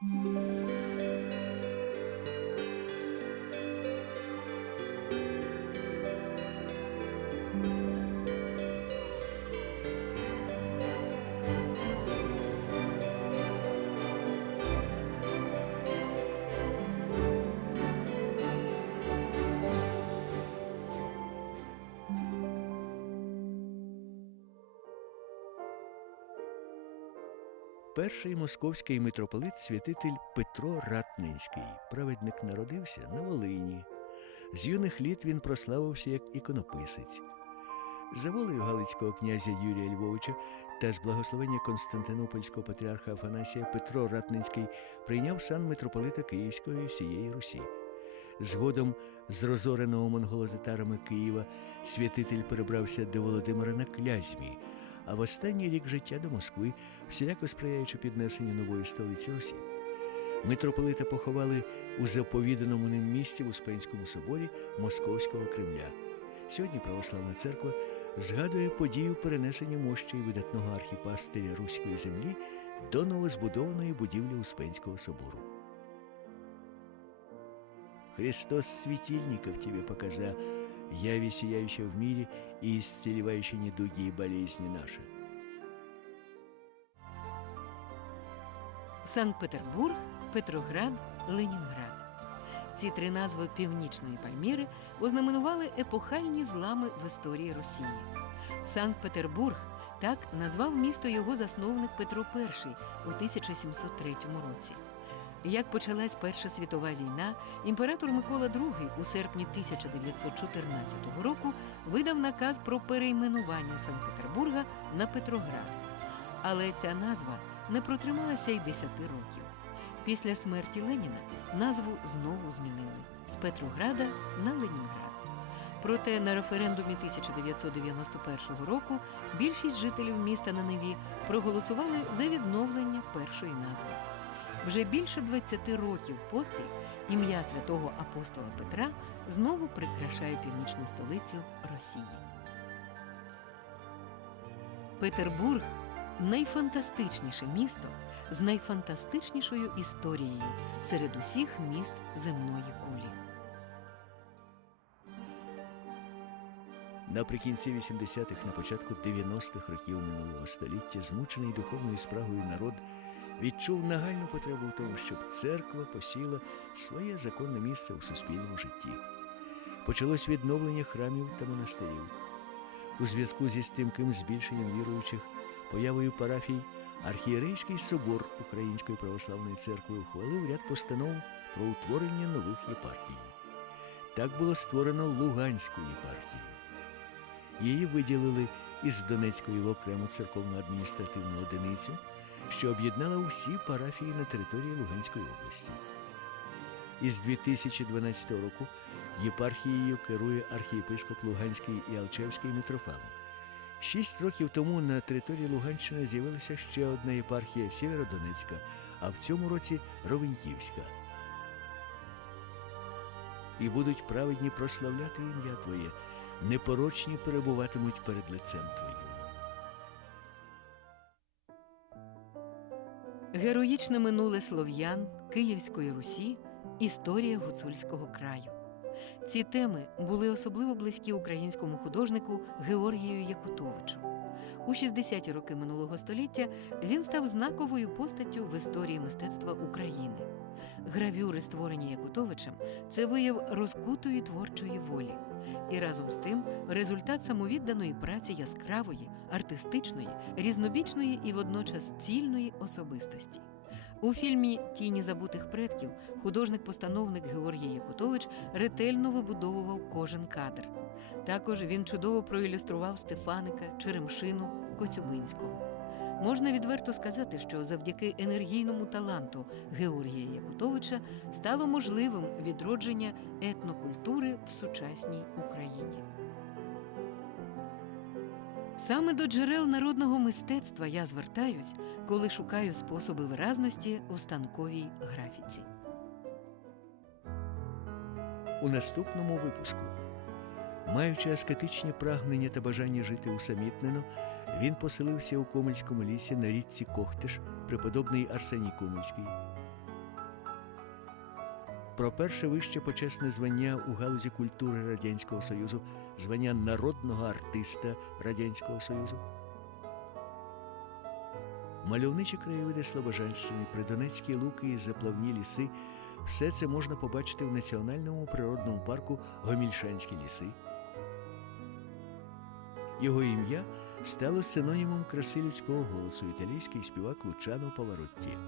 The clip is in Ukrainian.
Música Перший московський митрополит святитель Петро Ратнинський, праведник народився на Волині. З юних літ він прославився як іконописець. За волею Галицького князя Юрія Львовича та з благословення Константинопольського патріарха Афанасія Петро Ратнинський прийняв сан митрополита Київської всієї Русі. Згодом з розореного монголо-татарами Києва святитель перебрався до Володимира на Клязьмі, а в останній рік життя до Москви, всіляко сприяючи піднесенню нової столиці Русі. Митрополита поховали у заповіданому ним місці в Успенському соборі Московського Кремля. Сьогодні православна церква згадує подію перенесення мощі видатного архіпастиря Руської землі до новозбудованої будівлі Успенського собору. Христос светильников тебе показа, яви сияющая в мире и исцеливающая недуги и болезни наши. Санкт-Петербург, Петроград, Ленінград. Ці три назви північної Пальміри ознаменували епохальні злами в історії Росії. Санкт-Петербург так назвав місто його засновник Петро І у 1703 році. Як почалась Перша світова війна, імператор Микола II у серпні 1914 року видав наказ про перейменування Санкт-Петербурга на Петроград. Але ця назва не протрималася й 10 років. Після смерті Леніна назву знову змінили з Петрограда на Ленінград. Проте на референдумі 1991 року більшість жителів міста на Неві проголосували за відновлення першої назви. Вже більше 20 років поспіль ім'я святого апостола Петра знову прикрашає північну столицю Росії. Петербург найфантастичніше місто з найфантастичнішою історією серед усіх міст земної кулі. Наприкінці 80-х, на початку 90-х років минулого століття, змучений духовною спрагою народ відчув нагальну потребу в тому, щоб церква посіла своє законне місце у суспільному житті. Почалось відновлення храмів та монастирів. У зв'язку зі стрімким збільшенням віруючих, появою парафій, архієрейський собор Української православної церкви ухвалив ряд постанов про утворення нових єпархій. Так було створено Луганську єпархію. Її виділили із Донецької в окрему церковну адміністративну одиницю, що об'єднала усі парафії на території Луганської області. Із 2012 року єпархією керує архієпископ Луганський і Алчевський Митрофан. Шість років тому на території Луганщини з'явилася ще одна єпархія Сєвєродонецька, а в цьому році Ровеньківська. І будуть праведні прославляти ім'я Твоє, непорочні перебуватимуть перед лицем Твоїм. Героїчне минуле слов'ян, Київської Русі, історія гуцульського краю. Ці теми були особливо близькі українському художнику Георгію Якутовичу. У 60-ті роки минулого століття він став знаковою постаттю в історії мистецтва України. Гравюри, створені Якутовичем, це вияв розкутої творчої волі, і разом з тим результат самовідданої праці яскравої, артистичної, різнобічної і водночас цільної особистості. У фільмі Тіні забутих предків художник-постановник Георгій Якутович ретельно вибудовував кожен кадр. Також він чудово проілюстрував Стефаника, Черемшину, Коцюбинського. Можна відверто сказати, що завдяки енергійному таланту Георгія Якутовича стало можливим відродження етнокультури в сучасній Україні. Саме до джерел народного мистецтва я звертаюсь, коли шукаю способи виразності у станковій графіці. У наступному випуску. Маючи аскетичні прагнення та бажання жити усамітнено, він поселився у Комельському лісі на річці Кохтиш, преподобний Арсеній Комельський. про перше вище почесне звання у галузі культури Радянського Союзу, звання народного артиста Радянського Союзу. Мальовничі краєвиди Слобожанщини, Придонецькі луки і заплавні ліси все це можна побачити в національному природному парку Гомільшанські ліси. Його ім'я стало синонімом краси людського голосу італійський співак Лучано Паваротті.